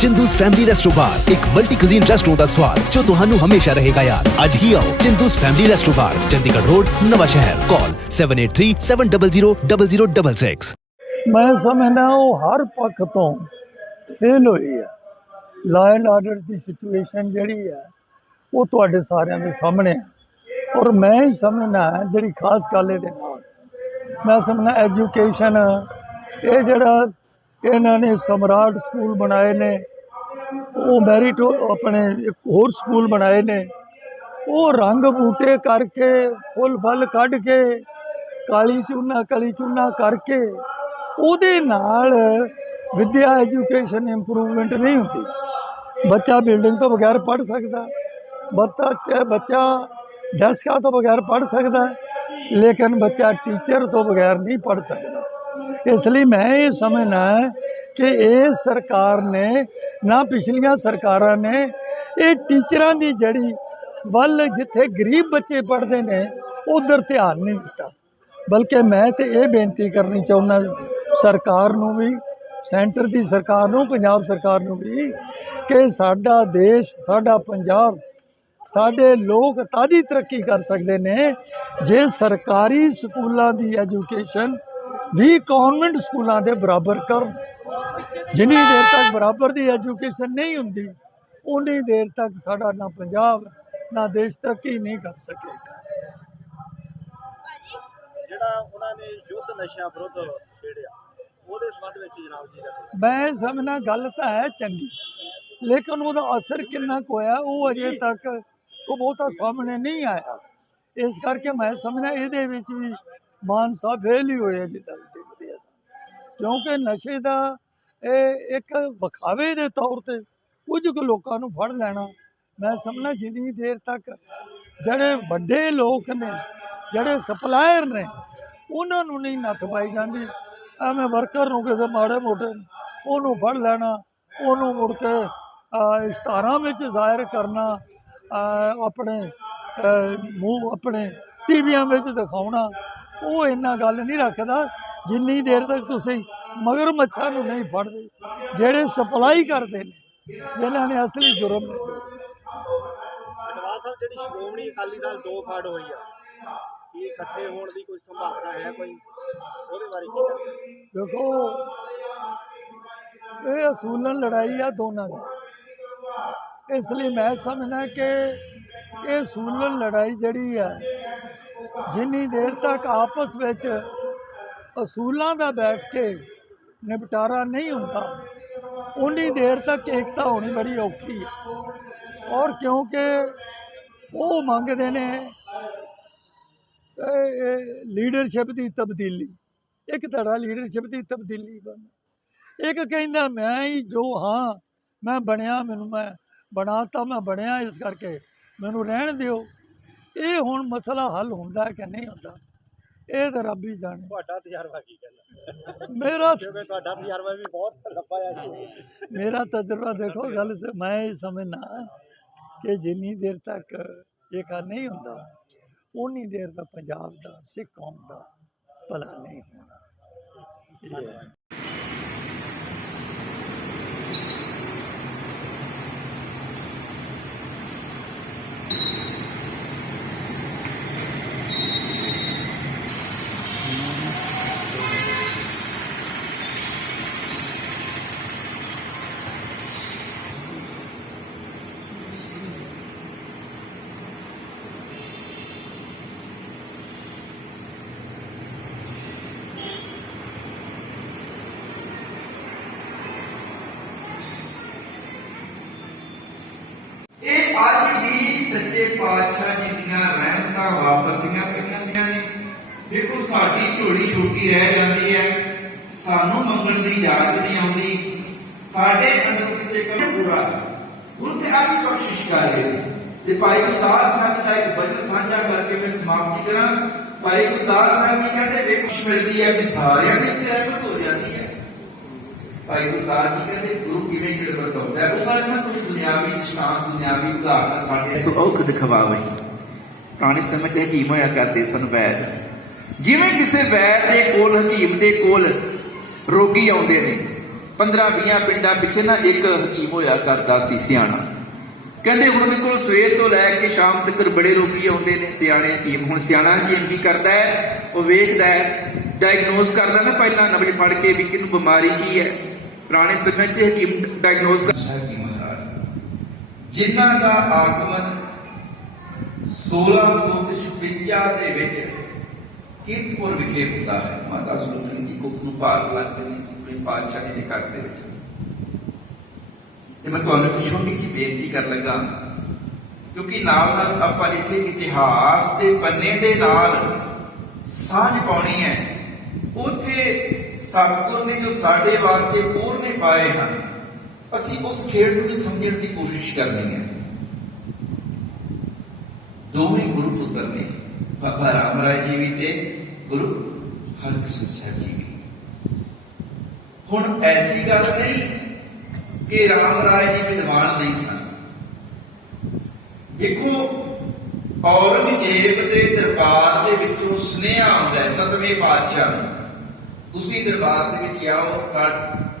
Chindus family resto ਬਾਰ ਇੱਕ multi cuisine restaurant ਦਾ ਸਵਾਦ ਜੋ ਤੁਹਾਨੂੰ ਹਮੇਸ਼ਾ ਰਹੇਗਾ ਯਾਦ ਅੱਜ ਹੀ ਆਓ Chindu's family resto bar Chandigarh road Nawanshahr call 7837000066 ਮੈਂ ਸਮਝਦਾ ਉਹ ਹਰ ਪੱਖ ਤੋਂ ਫੇਲ ਹੋਈ ਹੈ law and order the situation ਜਿਹੜੀ ਹੈ ਉਹ ਤੁਹਾਡੇ ਸਾਰਿਆਂ ਦੇ ਸਾਹਮਣੇ ਹੈ ਔਰ ਮੈਂ ਹੀ ਸਮਝਦਾ ਜਿਹੜੀ ਖਾਸ ਗੱਲ ਇਹਦੇ ਨਾਲ ਮੈਂ ਸਮਝਣਾ ਐਜੂਕੇਸ਼ਨ ਇਹ ਜਿਹੜਾ ਇਹਨਾਂ ਨੇ ਸਮਰਾਟ ਸਕੂਲ ਬਣਾਏ ਨੇ, ਉਹ ਮੈਰਿਟ ਆਪਣੇ ਇੱਕ ਹੋਰ ਸਕੂਲ ਬਣਾਏ ਨੇ। ਉਹ ਰੰਗ ਬੂਟੇ ਕਰਕੇ, ਫੁੱਲ ਫਲ ਕੱਢ ਕੇ, ਕਾਲੀ ਚੂਨਾ, ਕਲੀ ਚੂਨਾ ਕਰਕੇ, ਉਹਦੇ ਨਾਲ ਵਿਦਿਆ ਐਜੂਕੇਸ਼ਨ ਇੰਪਰੂਵਮੈਂਟ ਨਹੀਂ ਹੁੰਦੀ। ਬੱਚਾ ਬਿਲਡਿੰਗ ਤੋਂ ਬਗੈਰ ਪੜ੍ਹ ਸਕਦਾ ਬੱਚਾ ਤੇ ਬੱਚਾ ਡੈਸਕਾਂ ਤੋਂ ਬਗੈਰ ਪੜ੍ਹ ਸਕਦਾ, ਲੇਕਿਨ ਬੱਚਾ ਟੀਚਰ ਤੋਂ ਬਗੈਰ ਨਹੀਂ ਪੜ੍ਹ ਸਕਦਾ। ਇਸ ਲਈ ਮੈਂ ਇਹ ਸਮਝਣਾ ਕਿ ਇਹ ਸਰਕਾਰ ਨੇ, ਨਾ ਪਿਛਲੀਆਂ ਸਰਕਾਰਾਂ ਨੇ, ਇਹ ਟੀਚਰਾਂ ਦੀ ਜਿਹੜੀ ਵੱਲ ਜਿੱਥੇ ਗਰੀਬ ਬੱਚੇ ਪੜ੍ਹਦੇ ਨੇ, ਉਧਰ ਧਿਆਨ ਨਹੀਂ ਦਿੱਤਾ। ਬਲਕਿ ਮੈਂ ਤੇ ਇਹ ਬੇਨਤੀ ਕਰਨੀ ਚਾਹੁੰਦਾ ਸਰਕਾਰ ਨੂੰ ਵੀ, ਸੈਂਟਰ ਦੀ ਸਰਕਾਰ ਨੂੰ, ਪੰਜਾਬ ਸਰਕਾਰ ਨੂੰ ਵੀ, ਕਿ ਸਾਡਾ ਦੇਸ਼, ਸਾਡਾ ਪੰਜਾਬ, ਸਾਡੇ ਲੋਕ ਤਾਦੀ ਤਰੱਕੀ ਕਰ ਸਕਦੇ ਨੇ। ਜੇ ਸਰਕਾਰੀ ਸਕੂਲਾਂ ਦੀ ਐਜੂਕੇਸ਼ਨ ਵੀ ਕਨਵੈਂਟ ਸਕੂਲਾਂ ਦੇ ਬਰਾਬਰ ਕਰਨ ਜਿੰਨੀ ਦੇਰ ਤੱਕ ਬਰਾਬਰ ਦੀ ਐਜੂਕੇਸ਼ਨ ਨਹੀਂ ਹੁੰਦੀ ਉਨੀ ਦੇਰ ਤੱਕ ਸਾਡਾ ਨਾ ਪੰਜਾਬ ਨਾ ਦੇਸ਼ ਤਰੱਕੀ ਨਹੀਂ ਕਰ ਸਕੇਗਾ। ਜਿਹੜਾ ਉਹਨਾਂ ਨੇ ਯੁੱਧ ਨਸ਼ਿਆਂ ਵਿਰੁੱਧ ਛੇੜਿਆ ਉਹਦੇ ਸੰਬੰਧ ਵਿੱਚ ਜਨਾਬ ਜੀ ਦਾ ਮੈਂ ਸਮਝਣਾ ਗੱਲ ਤਾਂ ਹੈ ਚੰਗੀ ਲੇਕਿਨ ਉਹਦਾ ਅਸਰ ਕਿੰਨਾ ਕੁ ਹੋਇਆ ਉਹ ਅਜੇ ਤੱਕ ਉਹ ਬਹੁਤਾ ਸਾਹਮਣੇ ਨਹੀਂ ਆਇਆ। ਇਸ ਕਰਕੇ ਮੈਂ ਸਮਝਣਾ ਇਹਦੇ ਵਿੱਚ ਵੀ ਮਾਨਸਾ ਫੇਲ ਹੀ ਹੋਏ ਅਜੇ ਤੱਕ ਦੇਖਦੇ ਕਿਉਂਕਿ ਨਸ਼ੇ ਦਾ ਇਹ ਇੱਕ ਵਿਖਾਵੇ ਦੇ ਤੌਰ ਤੇ ਕੁਝ ਕੁ ਲੋਕਾਂ ਨੂੰ ਫੜ ਲੈਣਾ। ਮੈਂ ਸਮਝਣਾ ਜਿੰਨੀ ਦੇਰ ਤੱਕ ਜਿਹੜੇ ਵੱਡੇ ਲੋਕ ਨੇ ਜਿਹੜੇ ਸਪਲਾਇਰ ਨੇ ਉਹਨਾਂ ਨੂੰ ਨਹੀਂ ਨੱਥ ਪਾਈ ਜਾਂਦੀ। ਐਵੇਂ ਵਰਕਰ ਨੂੰ ਕਿਸੇ ਮਾੜੇ ਮੋਟੇ ਨੂੰ, ਉਹਨੂੰ ਫੜ ਲੈਣਾ ਉਹਨੂੰ ਮੁੜ ਕੇ ਇਸ਼ਤਾਰਾਂ ਵਿੱਚ ਜ਼ਾਹਿਰ ਕਰਨਾ ਆਪਣੇ ਅਹ, ਮੂੰਹ ਆਪਣੇ ਟੀਵੀਆਂ ਵਿੱਚ ਦਿਖਾਉਣਾ। ਉਹ ਇੰਨਾ ਗੱਲ ਨਹੀਂ ਰੱਖਦਾ ਜਿੰਨੀ ਦੇਰ ਤੱਕ ਤੁਸੀਂ ਮਗਰ ਮੱਛਾਂ ਨੂੰ ਨਹੀਂ ਫੜਦੇ ਜਿਹੜੇ ਸਪਲਾਈ ਕਰਦੇ ਨੇ ਜਿਨ੍ਹਾਂ ਨੇ ਅਸਲੀ ਜੁਰਮ ਨੇ ਸਾਹਿਬ ਜਿਹੜੀ ਸ਼੍ਰੋਮਣੀ ਅਕਾਲੀ ਦਲ ਦੋ ਫਾੜ ਹੋਈ ਆ ਕੀ ਇਕੱਠੇ ਹੋਣ ਦੀ ਕੋਈ ਸੰਭਾਵਨਾ ਹੈ ਕੋਈ? ਉਹਦੇ ਬਾਰੇ ਕੀ ਦੇਖੋ ਇਹ ਅਸੂਲਨ ਲੜਾਈ ਆ ਦੋਨਾਂ ਦੀ। ਇਸ ਲਈ ਮੈਂ ਸਮਝਦਾ ਕਿ ਇਹ ਅਸੂਲਨ ਲੜਾਈ ਜਿਹੜੀ ਆ ਜਿੰਨੀ ਦੇਰ ਤੱਕ ਆਪਸ ਵਿੱਚ ਅਸੂਲਾਂ ਦਾ ਬੈਠ ਕੇ ਨਿਪਟਾਰਾ ਨਹੀਂ ਹੁੰਦਾ ਉਨੀ ਦੇਰ ਤੱਕ ਏਕਤਾ ਹੋਣੀ ਬੜੀ ਔਖੀ ਹੈ। ਔਰ ਕਿਉਂਕਿ ਉਹ ਮੰਗਦੇ ਨੇ ਲੀਡਰਸ਼ਿਪ ਦੀ ਤਬਦੀਲੀ, ਇੱਕ ਧੜਾ ਲੀਡਰਸ਼ਿਪ ਦੀ ਤਬਦੀਲੀ ਬੰਦ ਇੱਕ ਕਹਿੰਦਾ, ਮੈਂ ਹੀ ਜੋ ਹਾਂ, ਮੈਂ ਬਣਿਆ, ਮੈਨੂੰ ਮੈਂ ਬਣਾਤਾ, ਮੈਂ ਬਣਿਆ ਇਸ ਕਰਕੇ, ਮੈਨੂੰ ਰਹਿਣ ਦਿਓ। ਇਹ ਹੁਣ ਮਸਲਾ ਹੱਲ ਹੁੰਦਾ ਕਿ ਨਹੀਂ ਹੁੰਦਾ? ਇਹ ਤਾਂ ਰੱਬ ਹੀ ਜਾਣੇ। ਤੁਹਾਡਾ ਤਜਰਬਾ ਕੀ ਕਹਿੰਦਾ? ਮੇਰਾ ਕਿਉਂਕਿ ਤੁਹਾਡਾ ਤਜਰਬਾ ਵੀ ਬਹੁਤ ਲੰਬਾ ਆ ਮੇਰਾ ਤਜਰਬਾ ਦੇਖੋ ਗੱਲ ਸੇ ਮੈਂ ਇਹ ਸਮਝਣਾ ਕਿ ਜਿੰਨੀ ਦੇਰ ਤੱਕ ਇਹ ਕੰਮ ਨਹੀਂ ਹੁੰਦਾ ਉਨੀ ਦੇਰ ਤੱਕ ਪੰਜਾਬ ਦਾ ਸਿੱਖ ਕੌਮ ਦਾ ਭਲਾ ਨਹੀਂ ਹੋਣਾ। ਇਹ ਅੱਜ ਵੀ ਸੱਚੇ ਪਾਤਸ਼ਾਹ ਜੀ ਦੀਆਂ ਰਹਿਮਤਾਂ ਵਾਪਰਦੀਆਂ ਪਈਆਂ ਨੇ ਦੇਖੋ ਸਾਡੀ ਝੋਲੀ ਛੋਟੀ ਰਹਿ ਜਾਂਦੀ ਹੈ, ਸਾਨੂੰ ਮੰਗਣ ਦੀ ਯਾਦ ਨਹੀਂ ਆਉਂਦੀ। ਸਾਡੇ ਅੰਦਰ ਕਿਤੇ ਕੋਈ ਪੂਰਾ ਗੁਰੂ ਤੇ ਆਪ ਬਖਸ਼ਿਸ਼ ਕਰ ਤੇ ਭਾਈ ਗੁਰਦਾਸ ਸਾਹਿਬ ਦਾ ਇੱਕ ਬਚਨ ਸਾਂਝਾ ਕਰਕੇ ਮੈਂ ਸਮਾਪਤੀ ਕਰਾਂ। ਭਾਈ ਗੁਰਦਾਸ ਸਾਹਿਬ ਜੀ ਕਹਿੰਦੇ ਵੇਖੁਸ਼ ਮਿਲਦੀ ਹੈ ਕਿ ਸਾਰਿਆਂ ਦੇ ਰਹਿਮਤ ਹੋ ਜਾਂਦੀ ਹੈ। ਭਾਈ ਗੁਰਦਾਸ ਜੀ ਕਹਿੰਦੇ, ਗੁਰੂ ਕਿਵੇਂ ਜੜਬਤ ਹੁੰਦਾ ਹੈ? ਉਹਨਾਂ ਨੇ ਨਾ ਕੋਈ ਦੁਨਿਆਵੀ ਨਿਸ਼ਾਨ ਦੁਨਿਆਵੀ ਉਦਾਹਰਨ ਸਾਡੇ ਸੁਖ ਦਿਖਵਾਵੇ ਪੁਰਾਣੇ ਸਮੇਂ 'ਚ ਹਕੀਮ ਹੋਇਆ ਕਰਦੇ ਸਨ ਵੈਦ। ਜਿਵੇਂ ਕਿਸੇ ਵੈਦ ਦੇ ਕੋਲ, ਹਕੀਮ ਦੇ ਕੋਲ ਰੋਗੀ ਆਉਂਦੇ ਨੇ 15 20 ਪਿੰਡਾਂ ਪਿੱਛੇ ਨਾ ਇੱਕ ਹਕੀਮ ਹੋਇਆ ਕਰਦਾ ਸੀ ਸਿਆਣਾ। ਕਹਿੰਦੇ ਹੁਣ ਉਹਦੇ ਕੋਲ ਸਵੇਰ ਤੋਂ ਲੈ ਕੇ ਸ਼ਾਮ ਤੱਕ ਬੜੇ ਰੋਗੀ ਆਉਂਦੇ ਨੇ, ਸਿਆਣੇ ਹਕੀਮ, ਹੁਣ ਸਿਆਣਾ ਹਕੀਮ ਕੀ ਕਰਦਾ ਹੈ? ਉਹ ਵੇਖਦਾ ਹੈ ਡਾਇਗਨੋਸ ਕਰਦਾ ਨਾ ਪਹਿਲਾਂ ਨਬਜ ਫੜ ਕੇ ਵੀ ਕਿਹਨੂੰ ਬਿਮਾਰੀ ਕੀ ਹੈ। ਪੁਰਾਣੇ ਸਮੇਂ ਤੇ ਹਕੀਮ ਡਾਇਗਨੋਸ ਕਰ ਜਿਨ੍ਹਾਂ ਦਾ ਆਗਮਨ 1656 ਦੇ ਵਿੱਚ ਕੀਰਤਪੁਰ ਵਿਖੇ ਹੁੰਦਾ ਹੈ ਮਾਤਾ ਸੁਲਤਾਨੀ ਦੀ ਕੁੱਖ ਨੂੰ ਭਾਗ ਲੱਗਦੇ ਨੇ ਸੁਪਰੀਮ ਪਾਤਸ਼ਾਹ ਦੇ ਘਰ ਦੇ ਵਿੱਚ ਤੇ ਮੈਂ ਤੁਹਾਨੂੰ ਇੱਕ ਛੋਟੀ ਜਿਹੀ ਬੇਨਤੀ ਕਰ ਲੱਗਾ ਕਿਉਂਕਿ ਨਾਲ ਨਾਲ ਆਪਾਂ ਜਿੱਥੇ ਇਤਿਹਾਸ ਦੇ ਪੰਨੇ ਦੇ ਨਾਲ ਸਾਂਝ ਪਾਉਣੀ ਹੈ ਉੱਥੇ ਸਤਿਗੁਰ ਨੇ ਜੋ ਸਾਡੇ ਵਾਸਤੇ ਪੂਰਨੇ ਪਾਏ ਹਨ ਅਸੀਂ ਉਸ ਖੇਡ ਨੂੰ ਵੀ ਸਮਝਣ ਦੀ ਕੋਸ਼ਿਸ਼ ਕਰਨੀ ਹੈ ਦੋਵੇਂ ਗੁਰੂ ਪੁੱਤਰ ਨੇ ਬਾਬਾ ਰਾਮ ਰਾਏ ਜੀ ਵੀ ਤੇ ਗੁਰੂ ਹਰਕ੍ਰਿਸ਼ਨ ਸਾਹਿਬ ਜੀ ਵੀ ਹੁਣ ਐਸੀ ਗੱਲ ਨਹੀਂ ਕਿ ਰਾਮ ਰਾਏ ਜੀ ਵਿਦਵਾਨ ਨਹੀਂ ਸਨ। ਦੇਖੋ, ਔਰੰਗਜ਼ੇਬ ਦੇ ਦਰਬਾਰ ਦੇ ਵਿੱਚੋਂ ਸੁਨੇਹਾ ਆਉਂਦਾ ਹੈ, ਸਤਵੇਂ ਪਾਤਸ਼ਾਹ ਨੂੰ। ਤੁਸੀਂ ਦਰਬਾਰ ਦੇ ਵਿੱਚ ਆਓ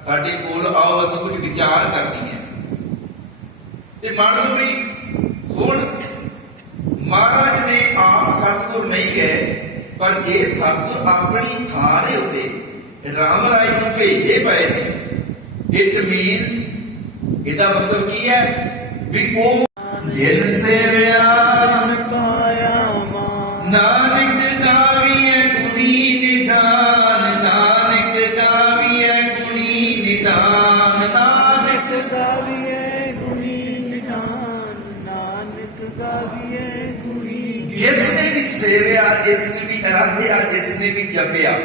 ਸਾਡੇ ਕੋਲ ਆਓ, ਅਸੀਂ ਕੁਝ ਵਿਚਾਰ ਕਰਨੀ ਹੈ। ਤੇ ਮੰਨ ਲਓ ਵੀ ਹੁਣ ਮਹਾਰਾਜ ਨੇ ਆਪ ਸਤਿਗੁਰ ਨਹੀਂ ਗਏ। ਪਰ ਜੇ ਸਤਿਗੁਰ ਆਪਣੀ ਥਾਂ ਦੇ ਉੱਤੇ ਰਾਮ ਰਾਏ ਨੂੰ ਭੇਜਦੇ ਪਏ ਨੇ ਇਟ ਮੀਨਸ ਇਹਦਾ ਮਤਲਬ ਕੀ ਹੈ? ਵੀ ਉਹ ਜਿਨ ਸੇਵਿਆ ਨਾਨਕ ਗਾਵੀਐ ਗੁਣੀ ਨਿਧਾਨ ਨਾਨਕ ਗਾਵੀਐ ਗੁਣੀ ਨਿਧਾਨ। ਨਾਨਕ ਗਾਵੀਏ ਗੁਣੀ ਨਿਧਾਨ ਨਾਨਕ ਗਾਵੀਏ ਗੁਣੀ ਜਿਸ ਨੇ ਵੀ ਸੇਵਿਆ ਜਿਸ ਨੇ ਵੀ ਅਰਾਧਿਆ ਜਿਸ ਨੇ ਵੀ ਜਪਿਆ।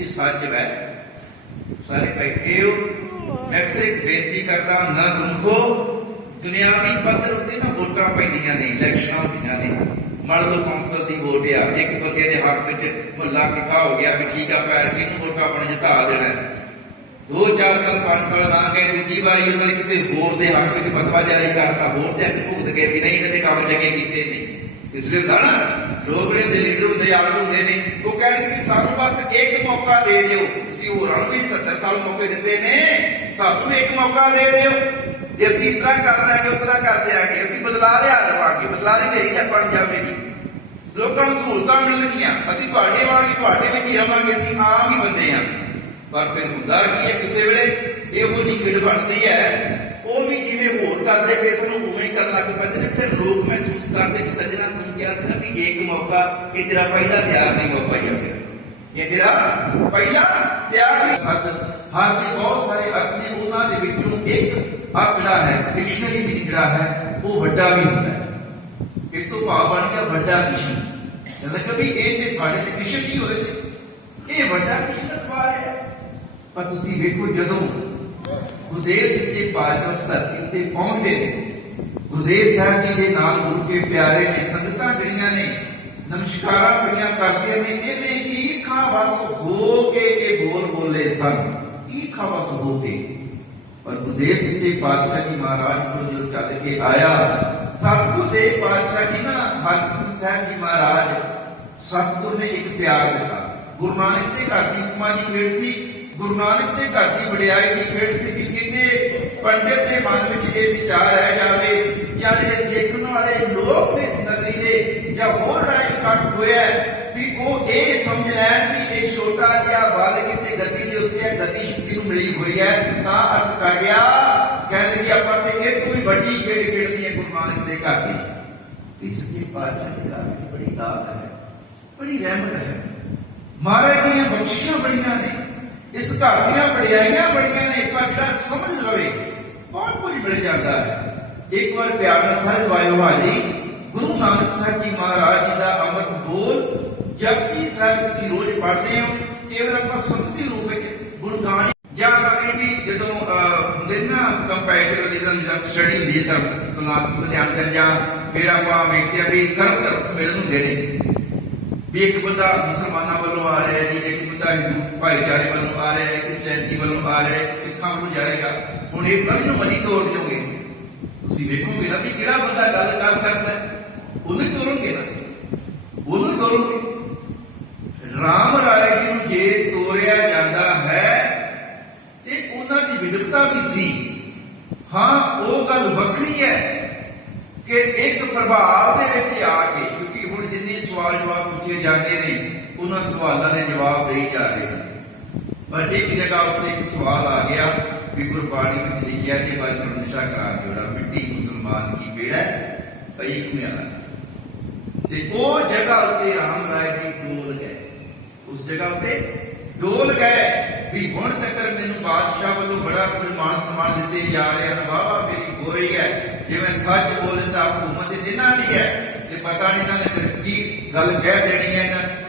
ਇਹ ਸੱਚ ਹੈ। ਸਾਰੇ ਬੈਠੇ ਹੋ। ਮੈਂ ਅਕਸਰ ਬੇਨਤੀ ਕਰਦਾ, ਨਾ ਗੁੰਖੋ ਦੁਨਿਆਵੀ ਪੱਧਰ ਉੱਤੇ ਨਾ ਵੋਟਾਂ ਪੈਂਦੀਆਂ ਨੇ, ਇਲੈਕਸ਼ਨਾਂ ਹੁੰਦੀਆਂ ਨੇ। ਮੰਨ ਲਓ ਕੌਂਸਲ ਦੀ ਵੋਟ ਆ, ਇੱਕ ਬੰਦੇ ਦੇ ਹੱਕ ਵਿੱਚ ਮੁੱਲਾ ਇਕੱਠਾ ਹੋ ਗਿਆ ਵੀ ਠੀਕ ਆ, ਪੈਰ ਕਿਹਨੂੰ ਵੋਟਾਂ ਆਪਣੇ ਜਿਤਾ ਦੇਣਾ ਦੋ ਚਾਰ ਸਾਲ, ਪੰਜ ਸਾਲ ਨਾ ਗਏ, ਦੂਜੀ ਵਾਰੀ ਉਹਨਾਂ ਨੇ ਕਿਸੇ ਹੋਰ ਦੇ ਹੱਕ ਵਿੱਚ ਫਤਵਾ ਜਾਰੀ ਕਰਤਾ। ਹੋਰ ਤੇ ਭੁਗਤ ਗਏ ਵੀ ਨਹੀਂ, ਇਹਨਾਂ ਦੇ ਕੰਮ ਚੰਗੇ ਕੀਤੇ ਨੇ। ਇਸ ਲਈ ਨਾ ਲੋਕ ਦੇ ਲੀਡਰ ਹੁੰਦੇ ਆਗੂ ਹੁੰਦੇ ਨੇ, ਉਹ ਕਹਿੰਦੇ ਕਿ ਸਾਨੂੰ ਬਸ ਇੱਕ ਮੌਕਾ ਦੇ ਦਿਓ। ਤੁਸੀਂ ਹੋਰਾਂ ਨੂੰ ਵੀ 70 ਸਾਲ ਮੌਕੇ ਦਿੱਤੇ ਨੇ। ਸਾਨੂੰ ਵੀ ਇੱਕ ਮੌਕਾ ਦੇ ਦਿਓ। ਜੇ ਅਸੀਂ ਇਸ ਤਰ੍ਹਾਂ ਕਰ ਦਾਂਗੇ ਉਸ ਤਰ੍ਹਾਂ ਕਰ ਦਿਆਂਗੇ ਅਸੀਂ ਬਦਲਾ ਲਿਆ ਦੇਵਾਂਗੇ। ਬਦਲਾ ਦੀ ਮੇਰੀ ਤਾਂ ਬਣ ਜਾਵੇਗੀ ਲੋਕਾਂ ਨੂੰ ਸਹੂਲਤਾਂ ਮਿਲਣਗੀਆਂ। ਅਸੀਂ ਤੁਹਾਡੇ ਵਾਂਗੇ ਤੁਹਾਡੇ ਵਿੱਚ ਹੀ ਰਵਾਂਗੇ ਅਸੀਂ ਆਮ ਹੀ ਬੰਦੇ ਹਾਂ ਪਰ ਫਿਰ ਹੁੰਦਾ ਕੀ ਹੈ, ਕਿਸੇ ਵੇਲੇ ਇਹੋ ਜਿਹੀ ਖੇਡ ਬਣਦੀ ਹੈ ਜਿਵੇਂ ਹੋਰ ਕਰਦੇ ਪਏ ਸਨ ਉਵੇਂ ਹੀ ਕਰਨ ਲੱਗ ਪੈਂਦੇ ਨੇ ਫਿਰ ਲੋਕ ਮਹਿਸੂਸ ਕਰਦੇ ਕਿ ਸੱਜਣਾ ਤੂੰ ਕਿਹਾ ਸੀ ਨਾ ਵੀ ਇੱਕ ਮੌਕਾ ਇਹ ਤੇਰਾ ਪਹਿਲਾ ਤਿਆਰ ਨਹੀਂ ਮੌਕਾ ਹੀ ਆ ਫਿਰ ਇਹ ਤੇਰਾ ਪਹਿਲਾ ਤਿਆਰ ਨਹੀਂ ਹੱਥ ਹੱਥ ਦੇ ਬਹੁਤ ਸਾਰੇ ਅਰਥ ਨੇ ਉਹਨਾਂ ਦੇ ਵਿੱਚੋਂ ਇੱਕ ਆ ਜਿਹੜਾ ਹੈ ਡਿਕਸ਼ਨਰੀ ਵੀ ਜਿਹੜਾ ਹੈ ਉਹ ਵੱਡਾ ਵੀ ਹੁੰਦਾ ਹੈ ਇਸ ਤੋਂ ਭਾਵ ਬਣ ਗਿਆ ਵੱਡਾ ਕਿਸ਼ਨ ਮਤਲਬ ਕਿ ਵੀ ਇਹ ਤੇ ਸਾਡੇ ਤੇ ਕਿਸ਼ਨ ਕੀ ਹੋਏ ਤੇ ਇਹ ਵੱਡਾ ਕਿਸ਼ਨ ਅਖਬਾਰ ਹੈ ਪਰ ਤੁਸੀਂ ਵੇਖੋ ਜਦੋਂ ਗੁਰਦੇਵ ਸੱਚੇ ਪਾਤਸ਼ਾਹ ਧਰਤੀ ਤੇ ਪਹੁੰਚਦੇ ਨੇ। ਗੁਰਦੇਵ ਸਾਹਿਬ ਜੀ ਦੇ ਨਾਲ ਗੁਰੂ ਕੇ ਪਿਆਰੇ ਨੇ, ਸੰਗਤਾਂ ਜਿਹੜੀਆਂ ਨੇ, ਨਮਸਕਾਰਾਂ ਪਈਆਂ ਕਰਦੀਆਂ ਨੇ, ਇਹਨੇ ਈਖਾਂ ਵਸ ਹੋ ਕੇ ਇਹ ਬੋਲ ਬੋਲੇ ਸਨ? ਈਖਾਂ ਵਸ ਹੋ ਕੇ? ਪਰ ਗੁਰਦੇਵ ਸੱਚੇ ਪਾਤਸ਼ਾਹ ਜੀ ਮਹਾਰਾਜ ਕੋਲ ਜਦੋਂ ਚੱਲ ਕੇ ਆਇਆ, ਸਤਿਗੁਰ ਦੇ ਪਾਤਸ਼ਾਹ ਜੀ ਨਾ ਹਰਕ੍ਰਿਸ਼ਨ ਸਾਹਿਬ ਜੀ ਮਹਾਰਾਜ ਸਤਿਗੁਰ ਨੇ ਇੱਕ ਪਿਆਰ ਦਿੱਤਾ। ਗੁਰੂ ਨਾਨਕ ਦੇ ਘਰ ਦੀ ਉਪਮਾ ਦੀ ਖੇਡ ਸੀ? ਗੁਰੂ ਨਾਨਕ ਦੇ ਘਰ ਦੀ ਵਡਿਆਈ ਦੀ ਖੇਡ ਸੀ ਕਿ ਕਿਤੇ ਪੰਡਿਤ ਦੇ ਮਨ ਵਿੱਚ ਇਹ ਵਿਚਾਰ ਰਹਿ ਜਾਵੇ ਜਾਂ ਜਿਹੜੇ ਦੇਖਣ ਵਾਲੇ ਲੋਕ ਇਸ ਨਗਰੀ ਦੇ ਜਾਂ ਹੋਰ ਰਾਜ ਇਕੱਠ ਹੋਇਆ ਵੀ ਉਹ ਇਹ ਸਮਝ ਲੈਣ ਵੀ ਇਹ ਛੋਟਾ ਜਿਹਾ ਬਾਲ ਕਿਤੇ ਗਤੀ ਦੇ ਉੱਤੇ ਹੈ ਗਤੀ ਸ਼ਕਤੀ ਨੂੰ ਮਿਲੀ ਹੋਈ ਹੈ, ਤਾਂ ਅਰਥ ਕਰ ਗਿਆ, ਕਹਿੰਦੇ ਕਿ ਆਪਾਂ ਤੇ ਇਹ ਕੋਈ ਵੱਡੀ ਖੇਡ ਖੇਡਦੀ ਹੈ ਗੁਰੂ ਨਾਨਕ ਦੇ ਘਰ ਦੀ। ਇਸ ਦੇ ਪਾਤਸ਼ਾਹ ਦੇ ਘਰ ਵਿੱਚ ਬੜੀ ਦਾਤ ਹੈ, ਬੜੀ ਰਹਿਮਤ ਹੈ। ਮਹਾਰਾਜ ਦੀਆਂ ਬਖਸ਼ਿਸ਼ਾਂ ਬੜੀਆਂ ਨੇ। ਇਸ ਘਰ ਦੀਆਂ ਵਡਿਆਈਆਂ ਬੜੀਆਂ ਨੇ, ਪਰ ਜਿਹੜਾ ਸਮਝ ਲਵੇ, ਬਹੁਤ ਕੁਝ ਮਿਲ ਜਾਂਦਾ ਹੈ। ਇੱਕ ਵਾਰ ਪਿਆਰ ਨਾਲ ਸਾਰੇ ਹਾਜੀ ਗੁਰੂ ਨਾਨਕ ਸਾਹਿਬ ਜੀ ਮਹਾਰਾਜ ਜੀ ਦਾ ਅੰਮ੍ਰਿਤ ਬੋਲ, ਜਪਜੀ ਸਾਹਿਬ ਤੁਸੀਂ ਰੋਜ਼ ਪੜ੍ਹਦੇ ਹੋ, ਕੇਵਲ ਆਪਾਂ ਸੁਣਤੀ ਰੂਪ ਵਿੱਚ ਗੁਣਗਾਨ ਜਾਂ ਕਹੇ ਜਦੋਂ ਹੁੰਦੇ ਨੇ ਨਾ ਕੰਪੈਰੀਟਿਵਿਜ਼ਮ ਜਿਹੜਾ ਸਟੱਡੀ ਹੁੰਦੀ ਤਾਂ ਤੁਲਨਾਤਮਕ ਅਧਿਐਨ ਕਰਨ ਜਾਂ ਫਿਰ ਆਪਾਂ ਵੇਖਦੇ ਆ ਵੀ ਸਰਵ ਧਰਮ ਸੰਮੇਲਨ ਹੁੰਦੇ ਨੇ। ਵੀ ਇੱਕ ਬੰਦਾ ਮੁਸਲਮਾਨਾਂ ਵੱਲੋਂ ਆ ਰਿਹਾ ਜੀ ਭਾਈਚਾਰੇ ਵੱਲੋਂ ਆ ਰਿਹਾ ਹੈ ਕ੍ਰਿਸਚੀਅਨਟੀ ਵੱਲੋਂ ਆ ਰਿਹਾ ਹੈ, ਸਿੱਖਾਂ ਵੱਲੋਂ ਜਾਏਗਾ। ਹੁਣ ਇਹ ਨਾ ਨੂੰ ਮਨੀ ਤੋੜ ਦਿਓਗੇ, ਤੁਸੀਂ ਵੇਖੋਗੇ ਨਾ ਵੀ ਕਿਹੜਾ ਬੰਦਾ ਗੱਲ ਕਰ ਸਕਦਾ ਉਹਨੂੰ ਤੋੜੋਗੇ ਨਾ। ਉਹਨੂੰ ਤੋੜੋਗੇ। ਰਾਮ ਰਾਏ ਜੀ ਨੂੰ ਜੇ ਤੋੜਿਆ ਜਾਂਦਾ ਹੈ, ਤੇ ਉਹਨਾਂ ਦੀ ਵਿਦਵਤਾ ਵੀ ਸੀ। ਹਾਂ, ਉਹ ਗੱਲ ਵੱਖਰੀ ਹੈ ਕਿ ਇੱਕ ਪ੍ਰਭਾਵ ਦੇ ਵਿੱਚ ਆ ਕੇ, ਕਿਉਂਕਿ ਹੁਣ ਜਿੰਨੇ ਸਵਾਲ ਜਵਾਬ ਪੁੱਛੇ ਜਾਂਦੇ ਨੇ ਉਹਨਾਂ ਸਵਾਲਾਂ ਦੇ ਜਵਾਬ ਦੇਈ ਜਾ ਰਹੇ ਨੇ ਪਰ ਇੱਕ ਜਗ੍ਹਾ ਉੱਤੇ ਇੱਕ ਸਵਾਲ ਆ ਗਿਆ ਵੀ ਗੁਰਬਾਣੀ ਵਿੱਚ ਲਿਖਿਆ ਤੇ ਬਾਅਦ ਸੰਦੇਸ਼ਾ ਕਰਾ ਦਿਓੜਾ ਮਿੱਟੀ ਮੁਸਲਮਾਨ ਕੀ ਬੇੜਾ ਪਈ ਕੁਮਿਆਲਾ ਤੇ ਉਹ ਜਗ੍ਹਾ ਉੱਤੇ ਰਾਮ ਰਾਏ ਜੀ ਡੋਲ ਗਏ ਉਸ ਜਗ੍ਹਾ ਉੱਤੇ ਡੋਲ ਗਏ ਵੀ ਹੁਣ ਤੱਕ ਮੈਨੂੰ ਬਾਦਸ਼ਾਹ ਵੱਲੋਂ ਬੜਾ ਪ੍ਰਮਾਣ ਸਨਮਾਨ ਦਿੱਤੇ ਜਾ ਰਹੇ ਹਨ। ਵਾਹ ਮੇਰੀ ਗੋਰੀ ਹੈ। ਜਿਵੇਂ ਸੱਚ ਬੋਲੇ ਤਾਂ ਹਕੂਮਤ ਜਿਨ੍ਹਾਂ ਦੀ ਹੈ, ਤੇ ਪਤਾ ਨਹੀਂ ਇਹਨਾਂ ਨੇ ਫਿਰ ਕੀ ਗੱਲ ਕਹਿ ਦੇਣੀ ਹੈ ਇਹਨਾਂ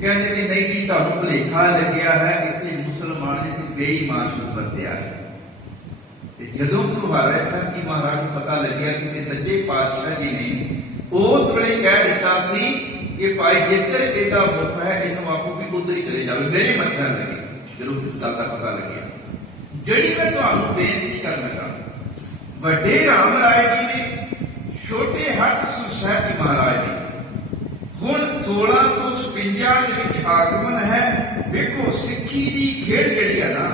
ਕਹਿੰਦੇ ਕਿ ਨਹੀਂ ਜੀ, ਤੁਹਾਨੂੰ ਭੁਲੇਖਾ ਲੱਗਿਆ ਹੈ ਇੱਥੇ ਮੁਸਲਮਾਨ ਨੇ ਤੇ ਬੇਈਮਾਨ ਨੂੰ ਵਰਤਿਆ ਹੈ। ਤੇ ਜਦੋਂ ਗੁਰੂ ਹਰਿ ਸਾਹਿਬ ਜੀ ਮਹਾਰਾਜ ਨੂੰ ਪਤਾ ਲੱਗਿਆ ਸੀ ਕਿ ਸੱਚੇ ਪਾਤਸ਼ਾਹ ਜੀ ਨੇ ਉਸ ਵੇਲੇ ਕਹਿ ਦਿੱਤਾ ਸੀ ਕਿ ਭਾਈ ਜਿੱਧਰ ਇਹਦਾ ਮੁਖ ਹੈ, ਇਹਨੂੰ ਆਪੋ ਵੀ ਉਧਰ ਹੀ ਚਲੇ ਜਾਵੇ ਮੇਰੇ ਮੱਥੇ ਨਾਲ ਲੱਗੇ। ਜਦੋਂ ਇਸ ਗੱਲ ਦਾ ਪਤਾ ਲੱਗਿਆ। ਜਿਹੜੀ ਮੈਂ ਤੁਹਾਨੂੰ ਬੇਨਤੀ ਕਰਨ ਲੱਗਾ, ਵੱਡੇ ਰਾਮ ਰਾਏ ਜੀ ਨੇ ਛੋਟੇ ਹੱਥ ਸੁਸਾਇਟੀ ਮਹਾਰਾਜ ਜੀ ਹੁਣ 1656 ਦੇ ਵਿੱਚ ਆਗਮਨ ਹੈ। ਵੇਖੋ, ਸਿੱਖੀ ਦੀ ਖੇਡ ਜਿਹੜੀ ਹੈ ਨਾ,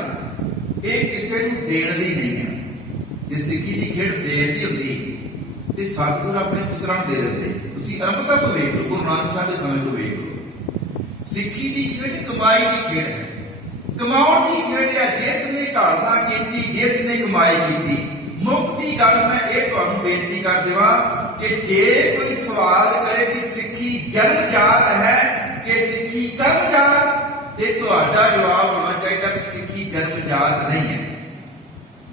ਇਹ ਕਿਸੇ ਨੂੰ ਦੇਣ ਦੀ ਨਹੀਂ ਹੈ। ਜੇ ਸਿੱਖੀ ਦੀ ਖੇਡ ਦੇਣ ਦੀ ਹੁੰਦੀ, ਤੇ ਸਤਿਗੁਰ ਆਪਣੇ ਪੁੱਤਰਾਂ ਨੂੰ ਦੇ ਦਿੰਦੇ। ਤੁਸੀਂ ਅਰੰਭਤਾ ਤੋਂ ਵੇਖ ਲਓ, ਗੁਰੂ ਨਾਨਕ ਸਾਹਿਬ ਦੇ ਸਮੇਂ ਤੋਂ ਵੇਖ ਲਓ। ਸਿੱਖੀ ਦੀ ਖੇਡ ਕਮਾਈ ਦੀ ਖੇਡ ਹੈ। ਕਮਾਉਣ ਦੀ ਖੇਡ ਹੈ ਜਿਸ ਨੇ ਘਾਲਣਾ ਕੀਤੀ, ਜਿਸ ਨੇ ਕਮਾਈ ਕੀਤੀ। ਮੁੱਖ ਦੀ ਗੱਲ ਮੈਂ ਇਹ ਤੁਹਾਨੂੰ ਬੇਨਤੀ ਕਰ ਦੇਵਾਂ ਕਿ ਜੇ ਕੋਈ ਸਵਾਲ ਕਰੇ ਕਿ ਸਿੱਖੀ ਜਨਮਜਾਤ ਹੈ ਕਿ ਸਿੱਖੀ ਕਰਮਜਾਤ ਤੇ ਤੁਹਾਡਾ ਜਵਾਬ ਹੋਣਾ ਚਾਹੀਦਾ ਕਿ ਸਿੱਖੀ ਜਨਮਜਾਤ ਨਹੀਂ ਹੈ।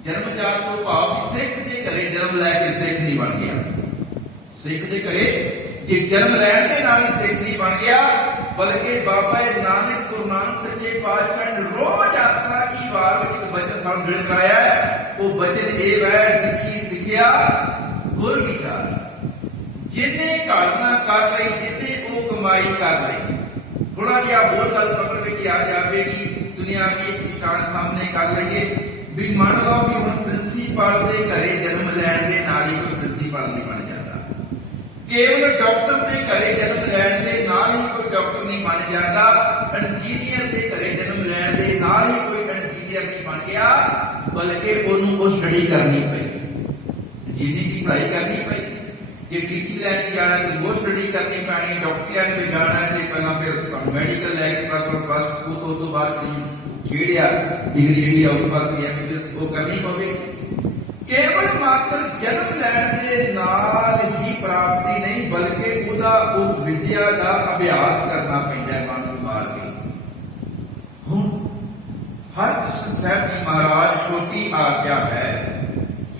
ਜਨਮਜਾਤ ਤੋਂ ਭਾਵ ਕਿ ਸਿੱਖ ਦੇ ਘਰੇ ਜਨਮ ਲੈ ਕੇ ਸਿੱਖ ਨਹੀਂ ਬਣ ਗਿਆ। ਸਿੱਖ ਦੇ ਘਰੇ ਜੇ ਜਨਮ ਲੈਣ ਦੇ ਨਾਲ ਹੀ ਸਿੱਖ ਨਹੀਂ ਬਣ ਗਿਆ, ਬਲਕਿ ਬਾਬਾ ਨਾਨਕ ਗੁਰੂ ਨਾਨਕ ਸੱਚੇ ਪਾਤਸ਼ਾਹ ਨੇ ਰੋਜ਼ ਆਸਾ ਕੀ ਵਾਰ ਵਿੱਚ ਇੱਕ ਬਚਨ ਸਾਨੂੰ ਮਿਲ ਕਰਾਇਆ ਹੈ, ਉਹ ਬਚਨ ਇਹ ਹੈ, ਸਿੱਖੀ ਸਿੱਖਿਆ, ਗੁਰ ਵਿਚਾਰ। ਜਿਹਨੇ ਕਾਲਨਾ ਕਰ ਲਈ ਜਿਹਨੇ ਉਹ ਕਮਾਈ ਕਰ ਲਈ। ਥੋੜਾ ਜਿਹਾ ਹੋਰ ਗੱਲ ਪਕੜ ਵਿੱਚ ਆ ਜਾਵੇਗੀ ਦੁਨੀਆ ਦੀ ਇੱਕ ਸਾਹਮਣੇ ਕਰ ਲਈਏ ਵੀ ਮੰਨ ਲਓ ਕਿ ਹੁਣ ਪ੍ਰਿੰਸੀਪਲ ਦੇ ਘਰੇ ਜਨਮ ਲੈਣ ਦੇ ਨਾਲ ਹੀ ਕੋਈ ਪ੍ਰਿੰਸੀਪਲ ਨਹੀਂ ਬਣ ਜਾਂਦਾ। ਕੇਵਲ ਡਾਕਟਰ ਦੇ ਘਰੇ ਜਨਮ ਲੈਣ ਦੇ ਨਾਲ ਹੀ ਕੋਈ ਡਾਕਟਰ ਨਹੀਂ ਬਣ ਜਾਂਦਾ। ਇੰਜੀਨੀਅਰ ਦੇ ਘਰੇ ਜਨਮ ਲੈਣ ਦੇ ਨਾਲ ਹੀ ਕੋਈ ਇੰਜੀਨੀਅਰ ਨਹੀਂ ਬਣ ਗਿਆ, ਬਲਕਿ ਉਹਨੂੰ ਉਹ ਸਟੱਡੀ ਕਰਨੀ ਪਈ। ਇੰਜੀਨੀਅਰਿੰਗ ਦੀ ਪੜ੍ਹਾਈ ਕਰਨੀ ਪਈ। ਜੇ ਟੀਚਿੰਗ ਲਾਈਨ 'ਚ ਜਾਣਾ ਤੇ ਉਹ ਸਟੱਡੀ ਕਰਨੀ ਪੈਣੀ ਡਾਕਟਰੀ ਲਾਈਨ ਵਿੱਚ ਜਾਣਾ ਤੇ ਪਹਿਲਾਂ ਫਿਰ ਤੁਹਾਨੂੰ ਮੈਡੀਕਲ ਲੈ ਕੇ ਪਾਸ ਉਹ ਪਾਸ ਉਹ ਤੋਂ ਉਹ ਤੋਂ ਬਾਅਦ ਜਿਹੜੀ ਖੇੜਿਆ ਡਿਗਰੀ ਜਿਹੜੀ ਆ ਉਸ ਪਾਸੇ ਐਮਬੀਬੀਐਸ ਉਹ ਕਰਨੀ ਪਵੇਗੀ ਕੇਵਲ ਮਾਤਰ ਜਨਮ ਲੈਣ ਦੇ ਨਾਲ ਹੀ ਪ੍ਰਾਪਤੀ ਨਹੀਂ, ਬਲਕਿ ਉਹਦਾ ਉਸ ਵਿਦਿਆ ਦਾ ਅਭਿਆਸ ਕਰਨਾ ਪੈਂਦਾ ਹੈ ਮਨ ਨੂੰ ਮਾਰ ਕੇ। ਹੁਣ ਹਰ ਕ੍ਰਿਸ਼ਨ ਸਾਹਿਬ ਜੀ ਮਹਾਰਾਜ ਛੋਟੀ ਆਗਿਆ ਹੈ,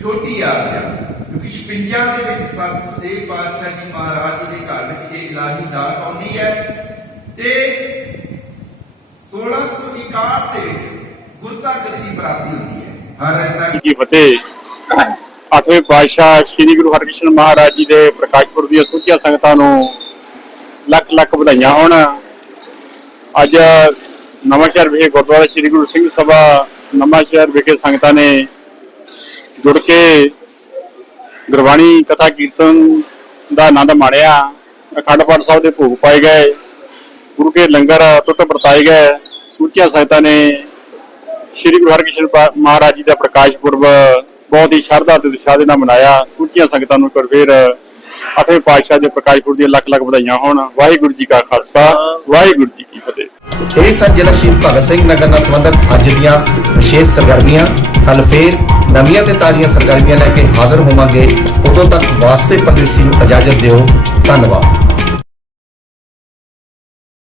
ਛੋਟੀ ਆਗਿਆ। ਕਿਉਂਕਿ 56 ਦੇ ਵਿੱਚ ਸਤਿਗੁਰ ਪਾਤਸ਼ਾਹ ਜੀ ਮਹਾਰਾਜ ਜੀ ਦੇ ਘਰ ਵਿੱਚ ਇਹ ਇਲਾਹੀ ਦਾਤ ਆਉਂਦੀ ਹੈ ਤੇ 1661 ਦੇ ਵਿੱਚ ਗੁਰਤਾ ਗਦੀ ਦੀ ਪ੍ਰਾਪਤੀ ਹੁੰਦੀ ਹੈ। ਹਰ ਐਸਾ ਜੀ ਫਤਿਹ। ਅੱਠਵੇਂ ਪਾਤਸ਼ਾਹ ਸ੍ਰੀ ਗੁਰੂ ਹਰਕ੍ਰਿਸ਼ਨ ਮਹਾਰਾਜ ਜੀ ਦੇ ਪ੍ਰਕਾਸ਼ ਪੁਰਬ ਦੀਆਂ ਸੁੱਚੀਆਂ ਸੰਗਤਾਂ ਨੂੰ ਲੱਖ ਲੱਖ ਵਧਾਈਆਂ ਹੋਣ। ਅੱਜ ਨਵਾਂਸ਼ਹਿਰ ਵਿਖੇ ਗੁਰਦੁਆਰਾ ਸ੍ਰੀ ਗੁਰੂ ਸਿੰਘ ਸਭਾ ਨਵਾਂਸ਼ਹਿਰ ਵਿਖੇ ਸੰਗਤਾਂ ਨੇ ਜੁੜ ਕੇ ਗੁਰਬਾਣੀ ਕਥਾ ਕੀਰਤਨ ਦਾ ਆਨੰਦ ਮਾਣਿਆ। ਅਖੰਡ ਪਾਠ ਸਾਹਿਬ ਦੇ ਭੋਗ ਪਾਏ ਗਏ। ਗੁਰੂ ਕੇ ਲੰਗਰ ਟੁੱਟ ਵਰਤਾਏ ਗਏ। ਸੁੱਚੀਆਂ ਸੰਗਤਾਂ ਨੇ ਸ਼੍ਰੀ ਗੁਰੂ ਹਰਕ੍ਰਿਸ਼ਨ ਪਾ- ਮਹਾਰਾਜ ਜੀ ਦਾ ਪ੍ਰਕਾਸ਼ ਪੁਰਬ ਬਹੁਤ ਹੀ ਸ਼ਰਧਾ ਤੇ ਉਤਸ਼ਾਹ ਦੇ ਨਾਲ ਮਨਾਇਆ। ਸੁੱਚੀਆਂ ਸੰਗਤਾਂ ਨੂੰ ਇੱਕ ਵਾਰ ਫਿਰ ਅੱਠਵੇਂ ਪਾਤਸ਼ਾਹ ਦੇ ਪ੍ਰਕਾਸ਼ ਦੀਆਂ ਲੱਖ ਲੱਖ ਵਧਾਈਆਂ ਹੋਣ। ਵਾਹਿਗੁਰੂ ਜੀ ਕਾ ਖਾਲਸਾ, ਵਾਹਿਗੁਰੂ ਜੀ ਕੀ ਫਤਿਹ। ਇਹ ਸਨ ਜ਼ਿਲ੍ਹਾ ਸ਼ਹੀਦ ਭਗਤ ਸਿੰਘ ਨਗਰ ਨਾਲ ਸੰਬੰਧਿਤ ਅੱਜ ਦੀਆਂ ਵਿਸ਼ੇਸ਼ ਸਰਗਰਮੀਆਂ। ਕੱਲ ਫੇਰ ਨਵੀਆਂ ਤੇ ਤਾਜ਼ੀਆਂ ਸਰਗਰਮੀਆਂ ਲੈ ਕੇ ਹਾਜ਼ਰ ਹੋਵਾਂਗੇ। ਉਦੋਂ ਤੱਕ ਵਾਸਤੇ ਪਰਦੇਸੀ ਨੂੰ ਇਜਾਜ਼ਤ ਦਿਓ। ਧੰਨਵਾਦ।